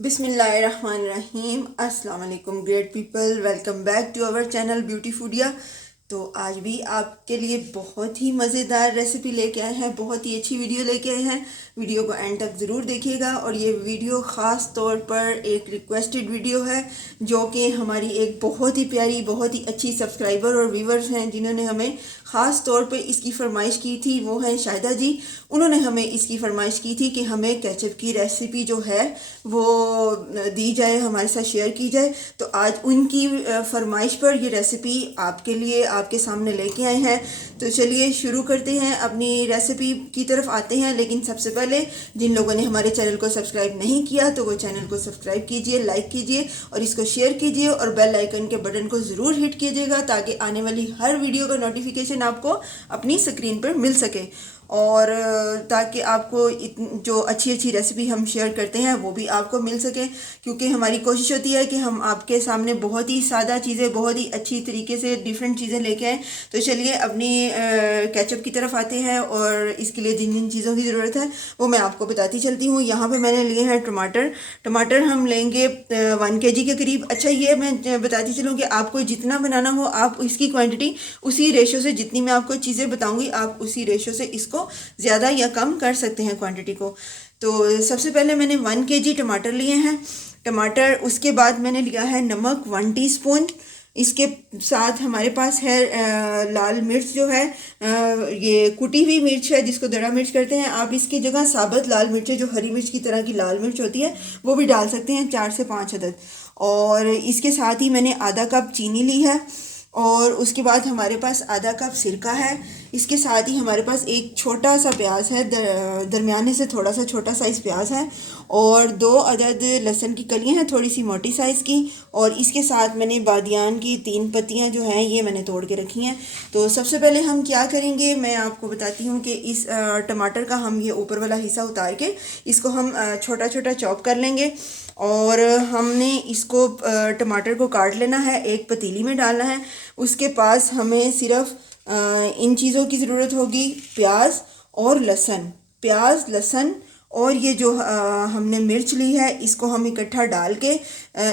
बिस्मिल्लाहिर्रहमानिर्रहीम। अस्सलाम वालेकुम great people, welcome back to our channel Beauty Foodia. तो आज भी आपके लिए बहुत ही मज़ेदार रेसिपी लेके आए हैं, बहुत ही अच्छी वीडियो लेके आए हैं। वीडियो को एंड तक ज़रूर देखिएगा। और ये वीडियो ख़ास तौर पर एक रिक्वेस्टेड वीडियो है, जो कि हमारी एक बहुत ही प्यारी, बहुत ही अच्छी सब्सक्राइबर और व्यूवर्स हैं जिन्होंने हमें ख़ास तौर पे इसकी फरमाइश की थी। वो हैं शाहिदा जी। उन्होंने हमें इसकी फरमाइश की थी कि हमें केचप की रेसिपी जो है वो दी जाए, हमारे साथ शेयर की जाए। तो आज उनकी फरमाइश पर ये रेसिपी आपके लिए आपके सामने लेके आए हैं। तो चलिए शुरू करते हैं, अपनी रेसिपी की तरफ आते हैं। लेकिन सबसे पहले जिन लोगों ने हमारे चैनल को सब्सक्राइब नहीं किया तो वो चैनल को सब्सक्राइब कीजिए, लाइक कीजिए और इसको शेयर कीजिए और बेल आइकन के बटन को ज़रूर हिट कीजिएगा, ताकि आने वाली हर वीडियो का नोटिफिकेशन आपको अपनी स्क्रीन पर मिल सके। और ताकि आपको जो अच्छी अच्छी रेसिपी हम शेयर करते हैं वो भी आपको मिल सके, क्योंकि हमारी कोशिश होती है कि हम आपके सामने बहुत ही सादा चीज़ें, बहुत ही अच्छी तरीके से डिफरेंट चीज़ें लेके आएँ। तो चलिए अपनी केचप की तरफ आते हैं और इसके लिए जिन जिन चीज़ों की ज़रूरत है वो मैं आपको बताती चलती हूँ। यहाँ पे मैंने लिए हैं टमाटर हम लेंगे 1 kg के करीब। अच्छा, ये मैं बताती चलूँ कि आपको जितना बनाना हो आप इसकी क्वांटिटी उसी रेशो से, जितनी मैं आपको चीज़ें बताऊँगी आप उसी रेशो से इसको ज़्यादा या कम कर सकते हैं क्वांटिटी को। तो सबसे पहले मैंने 1 kg टमाटर लिए हैं। टमाटर, उसके बाद मैंने लिया है नमक 1 टीस्पून। इसके साथ हमारे पास है लाल मिर्च जो है, ये कुटी हुई मिर्च है जिसको दड़ा मिर्च करते हैं। आप इसकी जगह साबुत लाल मिर्च, जो हरी मिर्च की तरह की लाल मिर्च होती है, वो भी डाल सकते हैं, 4 से 5 अदद। और इसके साथ ही मैंने आधा कप चीनी ली है। और उसके बाद हमारे पास आधा कप सिरका है। इसके साथ ही हमारे पास एक छोटा सा प्याज है, दरमियाने से थोड़ा सा छोटा साइज़ प्याज है। और 2 अदद लहसुन की कलियां हैं, थोड़ी सी मोटी साइज़ की। और इसके साथ मैंने बादियान की 3 पत्तियां जो हैं ये मैंने तोड़ के रखी हैं। तो सबसे पहले हम क्या करेंगे मैं आपको बताती हूँ कि इस टमाटर का हम ये ऊपर वाला हिस्सा उतार के इसको हम छोटा छोटा चॉप कर लेंगे। और हमने इसको टमाटर को काट लेना है, एक पतीली में डालना है। उसके पास हमें सिर्फ इन चीज़ों की ज़रूरत होगी, प्याज और लहसुन। प्याज, लहसुन और ये जो हमने मिर्च ली है इसको हम इकट्ठा डाल के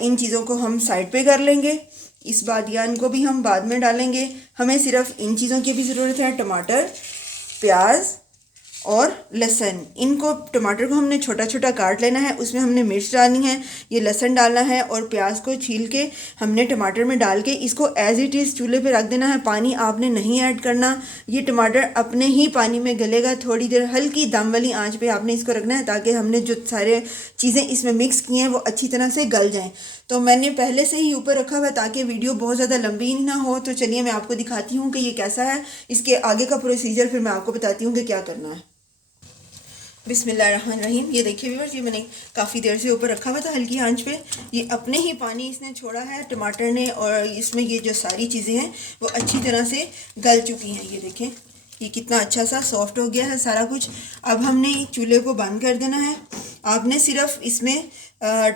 इन चीज़ों को हम साइड पे कर लेंगे। इस बादियान को भी हम बाद में डालेंगे। हमें सिर्फ इन चीज़ों की भी ज़रूरत है, टमाटर, प्याज और लहसुन। इनको, टमाटर को हमने छोटा छोटा काट लेना है, उसमें हमने मिर्च डालनी है, ये लहसुन डालना है और प्याज को छील के हमने टमाटर में डाल के इसको एज इट इज़ चूल्हे पे रख देना है। पानी आपने नहीं ऐड करना, ये टमाटर अपने ही पानी में गलेगा। थोड़ी देर हल्की दम वाली आंच पे आपने इसको रखना है, ताकि हमने जो सारे चीज़ें इसमें मिक्स की हैं वो अच्छी तरह से गल जाएँ। तो मैंने पहले से ही ऊपर रखा हुआ है ताकि वीडियो बहुत ज़्यादा लंबी ना हो। तो चलिए मैं आपको दिखाती हूँ कि ये कैसा है। इसके आगे का प्रोसीजर फिर मैं आपको बताती हूँ कि क्या करना है। बिस्मिल्लाहिर्रहमानिर्रहीम। ये देखिए व्यूअर्स, ये मैंने काफ़ी देर से ऊपर रखा हुआ था हल्की आंच पे। ये अपने ही पानी इसने छोड़ा है टमाटर ने, और इसमें ये जो सारी चीज़ें हैं वो अच्छी तरह से गल चुकी हैं। ये देखें, ये कितना अच्छा सा सॉफ्ट हो गया है सारा कुछ। अब हमने चूल्हे को बंद कर देना है। आपने सिर्फ इसमें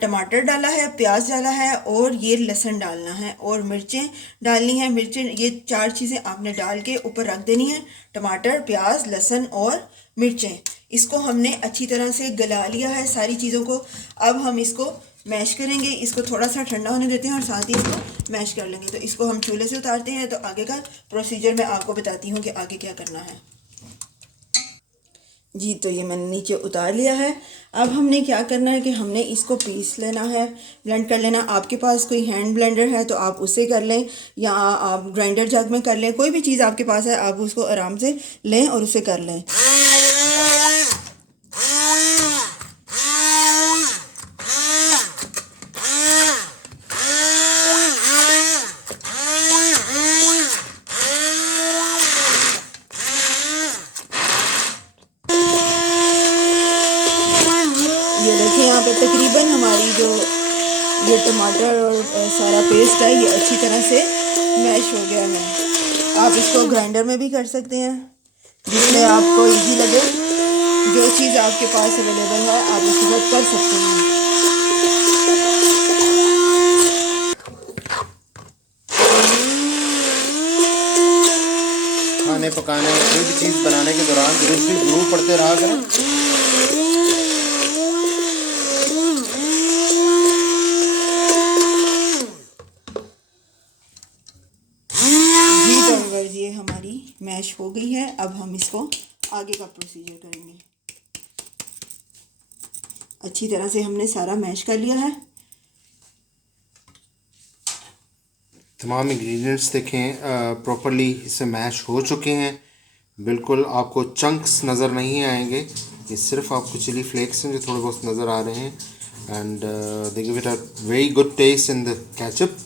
टमाटर डाला है, प्याज डाला है और ये लहसुन डालना है और मिर्चें डालनी है। मिर्चें, ये 4 चीज़ें आपने डाल के ऊपर रख देनी है, टमाटर, प्याज, लहसुन और मिर्चें। इसको हमने अच्छी तरह से गला लिया है सारी चीज़ों को। अब हम इसको मैश करेंगे, इसको थोड़ा सा ठंडा होने देते हैं और साथ ही इसको मैश कर लेंगे। तो इसको हम चूल्हे से उतारते हैं। तो आगे का प्रोसीजर मैं आपको बताती हूँ कि आगे क्या करना है। जी, तो ये मैंने नीचे उतार लिया है। अब हमने क्या करना है कि हमने इसको पीस लेना है, ब्लेंड कर लेना। आपके पास कोई हैंड ब्लेंडर है तो आप उससे कर लें, या आप ग्राइंडर जग में कर लें। कोई भी चीज़ आपके पास है आप उसको आराम से लें और उसे कर लें। ये देखिए, यहाँ पे तकरीबन हमारी जो ये टमाटर और सारा पेस्ट है ये अच्छी तरह से मैश हो गया है। आप इसको ग्राइंडर में भी कर सकते हैं, जिसमें आपको इजी लगे। जो चीज़ आपके पास अवेलेबल है आप उसके साथ कर सकते हैं। खाने पकाने कोई भी चीज़ बनाने के दौरान जरूर पड़ते रहा करें। मैश हो गई है। अब हम इसको आगे का प्रोसीजर करेंगे। अच्छी तरह से हमने सारा मैश कर लिया है। तमाम इंग्रेडिएंट्स देखें प्रॉपरली इससे मैश हो चुके हैं। बिल्कुल आपको चंक्स नज़र नहीं आएंगे, ये सिर्फ आपको चिली फ्लेक्स हैं जो थोड़े बहुत नज़र आ रहे हैं। And they give it a very good taste in the ketchup,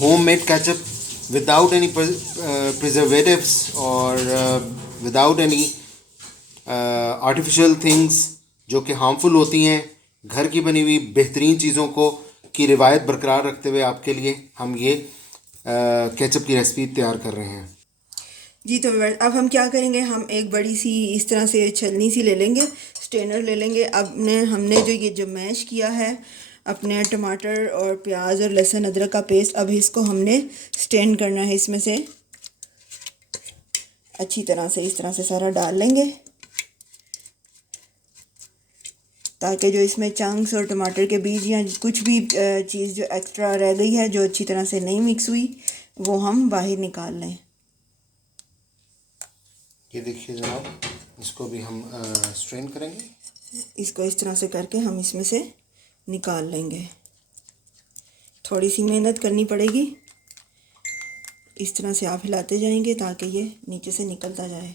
homemade ketchup without any preservatives or without any artificial things जो कि हार्मफुल होती हैं। घर की बनी हुई बेहतरीन चीज़ों को की रिवायत बरकरार रखते हुए आपके लिए हम ये केचप की रेसिपी तैयार कर रहे हैं। जी तो अब हम क्या करेंगे, हम एक बड़ी सी इस तरह से छलनी सी ले लेंगे, स्ट्रेनर ले लेंगे। अब हमने जो मैश किया है अपने टमाटर और प्याज और लहसुन अदरक का पेस्ट, अब इसको हमने स्ट्रेन करना है। इसमें से अच्छी तरह से इस तरह से सारा डाल लेंगे ताकि जो इसमें चंक्स और टमाटर के बीज या कुछ भी चीज़ जो एक्स्ट्रा रह गई है, जो अच्छी तरह से नहीं मिक्स हुई, वो हम बाहर निकाल लें। ये देखिए जनाब, इसको भी हम स्ट्रेन करेंगे। इसको इस तरह से करके हम इसमें से निकाल लेंगे। थोड़ी सी मेहनत करनी पड़ेगी, इस तरह से आप हिलाते जाएंगे ताकि ये नीचे से निकलता जाए।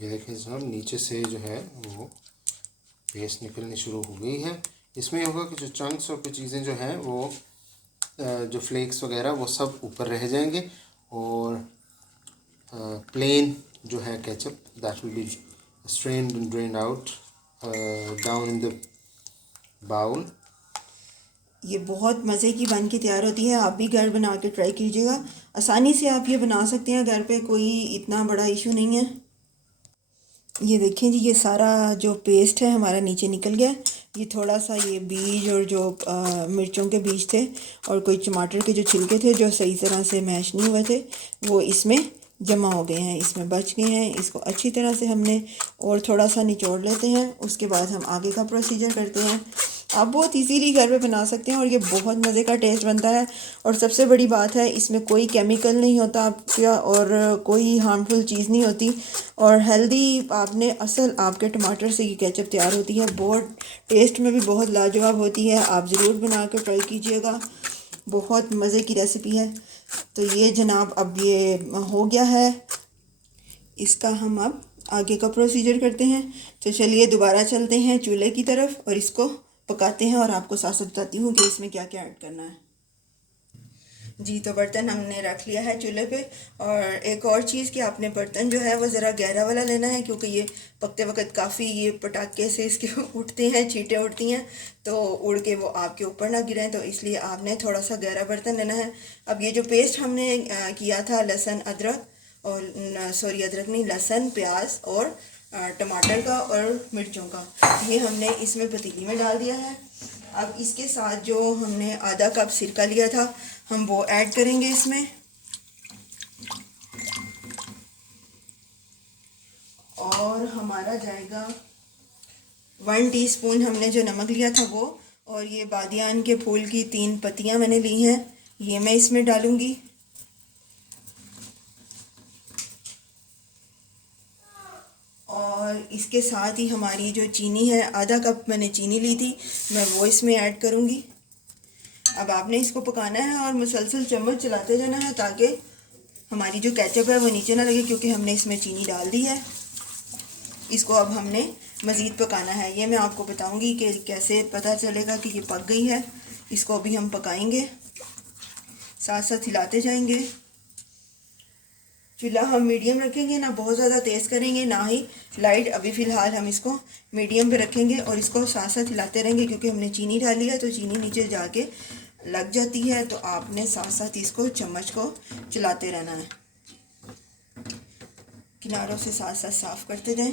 ये देखिए जनाब, नीचे से जो है वो पेस्ट निकलनी शुरू हो गई है। इसमें ये होगा कि जो चंक्स और कुछ चीज़ें जो हैं वो जो फ्लेक्स वगैरह वो सब ऊपर रह जाएंगे और प्लेन जो है ketchup that will be strained and drained out down in the bowl. ये बहुत मज़े की बन के तैयार होती है। आप भी घर बना के ट्राई कीजिएगा, आसानी से आप ये बना सकते हैं घर पे, कोई इतना बड़ा इशू नहीं है। ये देखें जी, ये सारा जो पेस्ट है हमारा नीचे निकल गया। ये थोड़ा सा ये बीज और जो मिर्चों के बीज थे और कोई टमाटर के जो छिलके थे जो सही तरह से मैश नहीं हुए थे, वो इसमें जमा हो गए हैं, इसमें बच गए हैं। इसको अच्छी तरह से हमने और थोड़ा सा निचोड़ लेते हैं। उसके बाद हम आगे का प्रोसीजर करते हैं। आप बहुत इजीली घर पे बना सकते हैं और ये बहुत मज़े का टेस्ट बनता है। और सबसे बड़ी बात है, इसमें कोई केमिकल नहीं होता आपका और कोई हार्मफुल चीज़ नहीं होती और हेल्दी आपने असल आपके टमाटर से ये केचप तैयार होती है। बहुत टेस्ट में भी बहुत लाजवाब होती है। आप ज़रूर बना कर ट्राई कीजिएगा, बहुत मज़े की रेसिपी है। तो ये जनाब अब ये हो गया है, इसका हम अब आगे का प्रोसीजर करते हैं। तो चलिए दोबारा चलते हैं चूल्हे की तरफ और इसको पकाते हैं और आपको साथ साथ बताती हूँ कि इसमें क्या क्या ऐड करना है। जी तो बर्तन हमने रख लिया है चूल्हे पे। और एक और चीज़ कि आपने बर्तन जो है वो ज़रा गहरा वाला लेना है, क्योंकि ये पकते वक्त काफ़ी ये पटाखे से इसके उठते हैं, चींटें उठती हैं, तो उड़ के वो आपके ऊपर ना गिरें, तो इसलिए आपने थोड़ा सा गहरा बर्तन लेना है। अब ये जो पेस्ट हमने किया था लहसुन अदरक और सॉरी अदरक नहीं, लहसुन प्याज और टमाटर का और मिर्चों का, ये हमने इसमें पतीली में डाल दिया है। अब इसके साथ जो हमने आधा कप सिरका लिया था हम वो ऐड करेंगे इसमें, और हमारा जाएगा 1 टीस्पून हमने जो नमक लिया था वो, और ये बादियान के फूल की 3 पत्तियां मैंने ली हैं, ये मैं इसमें डालूंगी। और इसके साथ ही हमारी जो चीनी है, आधा कप मैंने चीनी ली थी, मैं वो इसमें ऐड करूँगी। अब आपने इसको पकाना है और मुसलसल चम्मच चलाते जाना है ताकि हमारी जो केचप है वो नीचे ना लगे, क्योंकि हमने इसमें चीनी डाल दी है। इसको अब हमने मज़ीद पकाना है। ये मैं आपको बताऊंगी कि कैसे पता चलेगा कि ये पक गई है। इसको अभी हम पकाएंगे, साथ साथ हिलाते जाएंगे। चूल्हा हम मीडियम रखेंगे, ना बहुत ज़्यादा तेज़ करेंगे ना ही लाइट। अभी फ़िलहाल हम इसको मीडियम पे रखेंगे और इसको साथ साथ हिलाते रहेंगे, क्योंकि हमने चीनी डाली है तो चीनी नीचे जाके लग जाती है, तो आपने साथ साथ इसको चम्मच को चलाते रहना है, किनारों से साथ साथ साफ़ करते जाएं।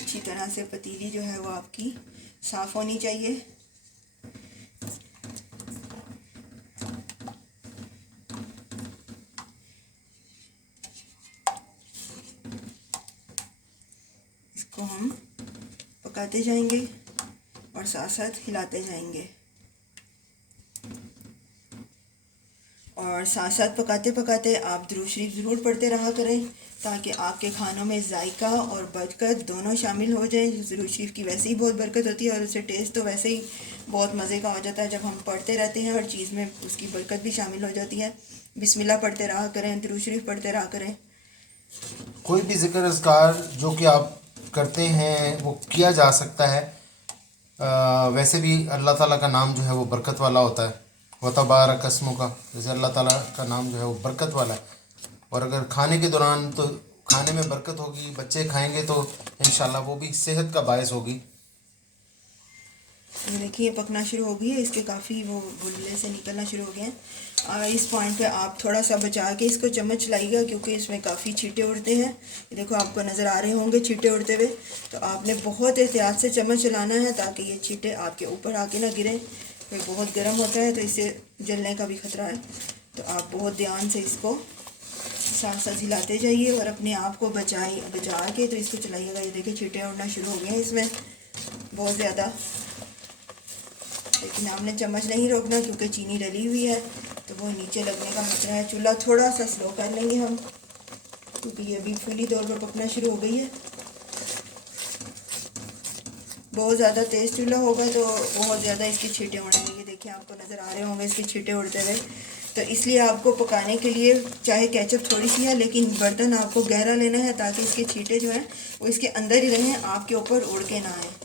अच्छी तरह से पतीली जो है वो आपकी साफ़ होनी चाहिए। इसको हम पकाते जाएंगे और साथ साथ हिलाते जाएंगे। और साथ साथ पकाते पकाते आप दुरूद शरीफ ज़रूर पढ़ते रहा करें ताकि आपके खानों में जायका और बरकत दोनों शामिल हो जाएं। दुरूद शरीफ की वैसे ही बहुत बरकत होती है और उससे टेस्ट तो वैसे ही बहुत मज़े का हो जाता है। जब हम पढ़ते रहते हैं हर चीज़ में उसकी बरकत भी शामिल हो जाती है। बिस्मिल्लाह पढ़ते रहा करें, दुरूद शरीफ पढ़ते रहा करें। कोई भी ज़िक्र अज़कार जो कि आप करते हैं वो किया जा सकता है। वैसे भी अल्लाह ताला का नाम जो है वो बरकत वाला होता है। व तबारक अस्मुक का, जैसे अल्लाह ताला का नाम जो है वो बरकत वाला है। और अगर खाने के दौरान तो खाने में बरकत होगी, बच्चे खाएंगे तो इंशाल्लाह वो भी सेहत का बायस होगी। ये देखिए पकना शुरू हो गई है, इसके काफ़ी वो बुलबुले से निकलना शुरू हो गए हैं। इस पॉइंट पे आप थोड़ा सा बचा के इसको चम्मच चलाइएगा क्योंकि इसमें काफ़ी छींटे उड़ते हैं। ये देखो आपको नज़र आ रहे होंगे छींटे उड़ते हुए, तो आपने बहुत एहतियात से चम्मच चलाना है ताकि ये छींटे आपके ऊपर आके ना गिरें। ये बहुत गर्म होता है तो इससे जलने का भी ख़तरा है, तो आप बहुत ध्यान से इसको साथ साथ हिलाते जाइए और अपने आप को बचा के तो इसको चलाइएगा। ये देखिए छींटे उड़ना शुरू हो गए हैं इसमें बहुत ज़्यादा, लेकिन आपने चम्मच नहीं रोकना क्योंकि चीनी डली हुई है तो वो नीचे लगने का खतरा है। चूल्हा थोड़ा सा स्लो कर लेंगे हम क्योंकि ये अभी फुली तौर पर पकना शुरू हो गई है। बहुत ज़्यादा तेज़ चूल्हा होगा तो बहुत ज़्यादा इसके छींटे उड़ेंगे। ये देखिए आपको नज़र आ रहे होंगे इसके छींटे उड़ते हुए। तो इसलिए आपको पकाने के लिए चाहे केचप थोड़ी सी है लेकिन बर्तन आपको गहरा लेना है ताकि इसके छींटे जो हैं वो इसके अंदर ही रहें, आपके ऊपर उड़ के ना आए।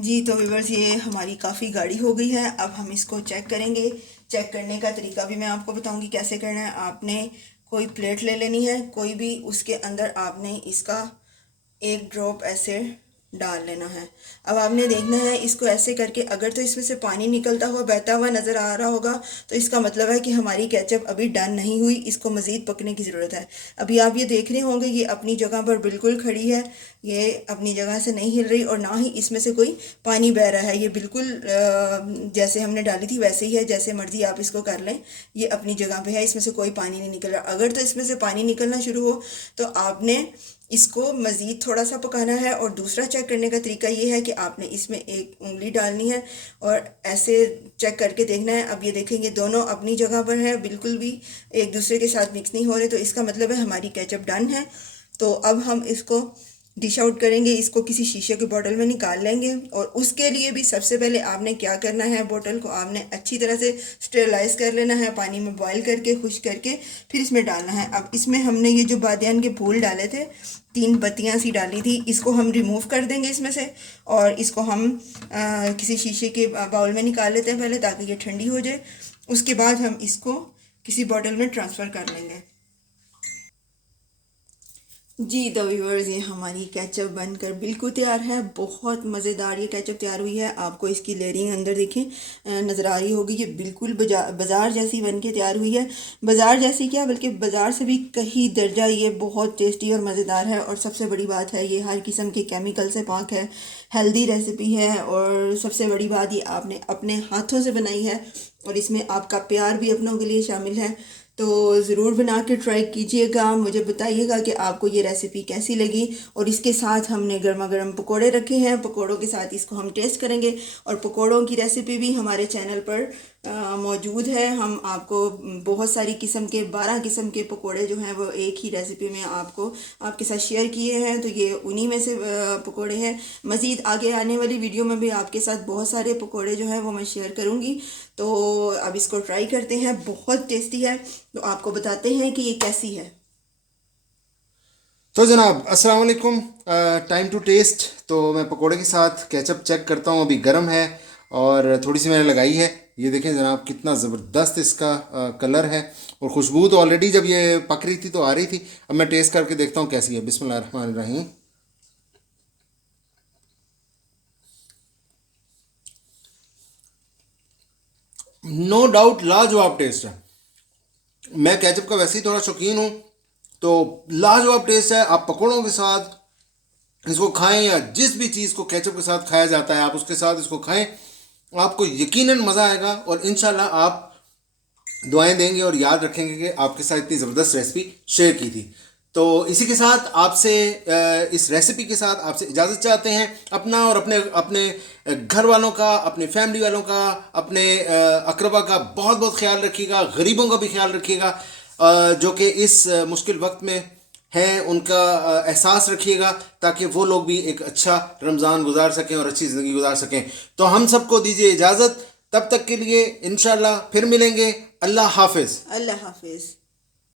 जी तो व्यूअर्स ये हमारी काफ़ी गाढ़ी हो गई है। अब हम इसको चेक करेंगे। चेक करने का तरीका भी मैं आपको बताऊंगी कैसे करना है। आपने कोई प्लेट ले लेनी है कोई भी, उसके अंदर आपने इसका एक ड्रॉप ऐसे डाल लेना है। अब आपने देखना है इसको ऐसे करके, अगर तो इसमें से पानी निकलता हुआ बहता हुआ नज़र आ रहा होगा तो इसका मतलब है कि हमारी केचप अभी डन नहीं हुई, इसको मज़ीद पकने की ज़रूरत है। अभी आप ये देख रहे होंगे ये अपनी जगह पर बिल्कुल खड़ी है, ये अपनी जगह से नहीं हिल रही और ना ही इसमें से कोई पानी बह रहा है। ये बिल्कुल जैसे हमने डाली थी वैसे ही है, जैसे मर्ज़ी आप इसको कर लें। ये अपनी जगह पे है, इसमें से कोई पानी नहीं निकल रहा। अगर तो इसमें से पानी निकलना शुरू हो तो आपने इसको मज़ीद थोड़ा सा पकाना है। और दूसरा चेक करने का तरीका ये है कि आपने इसमें एक उंगली डालनी है और ऐसे चेक करके देखना है। अब ये देखेंगे दोनों अपनी जगह पर है, बिल्कुल भी एक दूसरे के साथ मिक्स नहीं हो रहे, तो इसका मतलब है हमारी केचप डन है। तो अब हम इसको डिश आउट करेंगे, इसको किसी शीशे के बोतल में निकाल लेंगे। और उसके लिए भी सबसे पहले आपने क्या करना है, बोतल को आपने अच्छी तरह से स्टेरलाइज कर लेना है, पानी में बॉईल करके खुश्क करके फिर इसमें डालना है। अब इसमें हमने ये जो बादियान के फूल डाले थे, 3 पत्तियां सी डाली थी, इसको हम रिमूव कर देंगे इसमें से और इसको हम किसी शीशे के बाउल में निकाल लेते हैं पहले ताकि ये ठंडी हो जाए। उसके बाद हम इसको किसी बोतल में ट्रांसफ़र कर लेंगे। जी तो व्यूअर्स ये हमारी केचप बनकर बिल्कुल तैयार है। बहुत मज़ेदार ये केचप तैयार हुई है। आपको इसकी लेयरिंग अंदर देखें नज़र आ रही होगी, ये बिल्कुल बाज़ार जैसी बन के तैयार हुई है। बाज़ार जैसी क्या बल्कि बाज़ार से भी कहीं दर्जा ये बहुत टेस्टी और मज़ेदार है। और सबसे बड़ी बात है ये हर किस्म के केमिकल से पाक है, हेल्दी रेसिपी है और सबसे बड़ी बात ये आपने अपने हाथों से बनाई है और इसमें आपका प्यार भी अपनों के लिए शामिल है। तो ज़रूर बना के ट्राई कीजिएगा, मुझे बताइएगा कि आपको ये रेसिपी कैसी लगी। और इसके साथ हमने गर्मा गर्म पकोड़े रखे हैं, पकोड़ों के साथ इसको हम टेस्ट करेंगे। और पकोड़ों की रेसिपी भी हमारे चैनल पर मौजूद है। हम आपको बहुत सारी किस्म के 12 किस्म के पकोड़े जो हैं वो एक ही रेसिपी में आपके साथ शेयर किए हैं, तो ये उन्हीं में से पकोड़े हैं। मज़ीद आगे आने वाली वीडियो में भी आपके साथ बहुत सारे पकोड़े जो हैं वो मैं शेयर करूँगी। तो अब इसको ट्राई करते हैं, बहुत टेस्टी है, तो आपको बताते हैं कि ये कैसी है। तो जनाब अस्सलाम वालेकुम, टाइम टू टेस्ट। तो मैं पकोड़े के साथ केचप चेक करता हूँ, अभी गर्म है और थोड़ी सी मैंने लगाई है। ये देखें जनाब कितना ज़बरदस्त इसका कलर है और खुशबू तो ऑलरेडी जब ये पक रही थी तो आ रही थी। अब मैं टेस्ट करके देखता हूँ कैसी है। बिस्मिल्लाहिर्रहमानिर्रहीम। नो डाउट लाजवाब टेस्ट है। मैं केचप का वैसे ही थोड़ा शौकीन हूँ, तो लाजवाब टेस्ट है। आप पकौड़ों के साथ इसको खाएं या जिस भी चीज़ को केचप के साथ खाया जाता है आप उसके साथ इसको खाएं, आपको यकीनन मज़ा आएगा और इंशाल्लाह आप दुआएं देंगे और याद रखेंगे कि आपके साथ इतनी ज़बरदस्त रेसिपी शेयर की थी। तो इसी के साथ आपसे इस रेसिपी के साथ आपसे इजाज़त चाहते हैं। अपना और अपने अपने घर वालों का, अपने फैमिली वालों का, अपने अकरबा का बहुत बहुत ख्याल रखिएगा। गरीबों का भी ख्याल रखिएगा जो कि इस मुश्किल वक्त में हैं, उनका एहसास रखिएगा ताकि वो लोग भी एक अच्छा रमज़ान गुजार सकें और अच्छी ज़िंदगी गुजार सकें। तो हम सबको दीजिए इजाज़त, तब तक के लिए इंशाल्लाह फिर मिलेंगे। अल्लाह हाफिज़। अल्लाह हाफिज़।